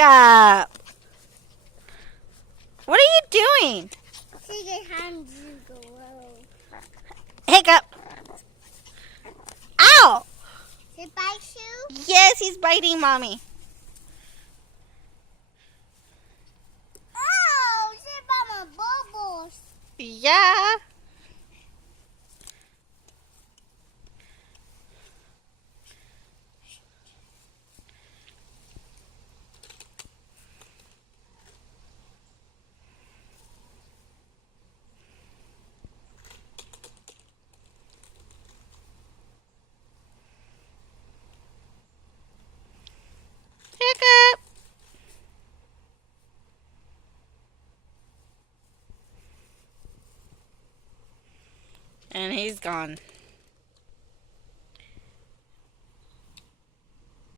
Hiccup! What are you doing? Hiccup! Ow! Did it bite you? Yes, he's biting Mommy. Oh, she bite my bubbles. Yeah. Hiccup! And he's gone.